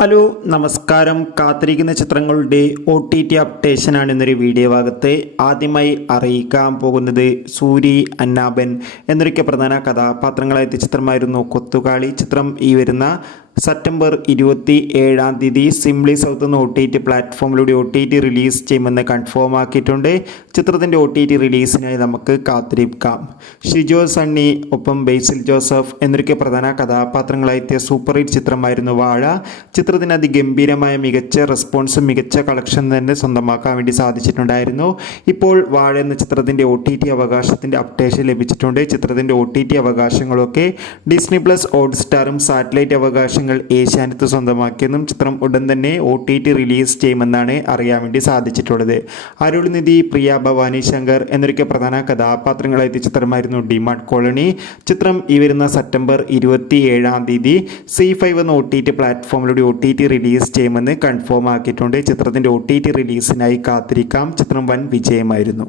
Hello നമസ്കാരം. കാത്തിരിക്കുന്ന ചിത്രങ്ങളുടെ OTT അപ്ഡേഷനാണ് ഇന്നൊരു വീഡിയോ ഭാഗത്ത് ആദ്യമായി അറിയിക്കാൻ പോകുന്നത്. സൂരി, അന്നാബൻ എന്നൊക്കെ പ്രധാന കഥാപാത്രങ്ങളായ ചിത്രമായിരുന്നു കൊത്തുകാളി. ചിത്രം ഈ വരുന്ന സെപ്റ്റംബർ 27 സിംപ്ലി സൗത്ത് എന്ന OTT പ്ലാറ്റ്ഫോമിലൂടെ OTT റിലീസ് ചെയ്യുമെന്ന് കൺഫേം ആക്കിയിട്ടുണ്ട്. ചിത്രത്തിൻ്റെ OTT റിലീസിനായി നമുക്ക് കാത്തിരിക്കാം. ഷിജോ സണ്ണി ഒപ്പം ബേസിൽ ജോസഫ് എന്നൊക്കെ പ്രധാന കഥാപാത്രങ്ങളായെത്തിയ സൂപ്പർ ഹിറ്റ് ചിത്രമായിരുന്നു വാഴ. ചിത്രത്തിന് അതിഗംഭീരമായ മികച്ച റെസ്പോൺസും മികച്ച കളക്ഷൻ തന്നെ സ്വന്തമാക്കാൻ വേണ്ടി സാധിച്ചിട്ടുണ്ടായിരുന്നു. ഇപ്പോൾ വാഴ എന്ന ചിത്രത്തിൻ്റെ OTT അവകാശത്തിൻ്റെ അപ്ഡേഷൻ ലഭിച്ചിട്ടുണ്ട്. ചിത്രത്തിൻ്റെ OTT അവകാശങ്ങളൊക്കെ ഡിസ്നി പ്ലസ്, ഹോട്ട്സ്റ്റാറും സാറ്റലൈറ്റ് അവകാശങ്ങൾ ഏഷ്യാനെറ്റ് സ്വന്തമാക്കിയെന്നും ചിത്രം ഉടൻ തന്നെ OTT റിലീസ് ചെയ്യുമെന്നാണ് അറിയാൻ വേണ്ടി സാധിച്ചിട്ടുള്ളത്. അരുൾനിധി, പ്രിയ ഭവാനി ശങ്കർ എന്നൊക്കെ പ്രധാന കഥാപാത്രങ്ങളായ ചിത്രമായിരുന്നു ഡിമാർട്ട് കോളനി. ചിത്രം ഈ വരുന്ന സെപ്റ്റംബർ 27 C5 എന്ന OTT പ്ലാറ്റ്ഫോമിലൂടെ OTT റിലീസ് ചെയ്യുമെന്ന് കൺഫേം ആക്കിയിട്ടുണ്ട്. ചിത്രത്തിൻ്റെ OTT റിലീസിനായി കാത്തിരിക്കാം. ചിത്രം വൻ വിജയമായിരുന്നു.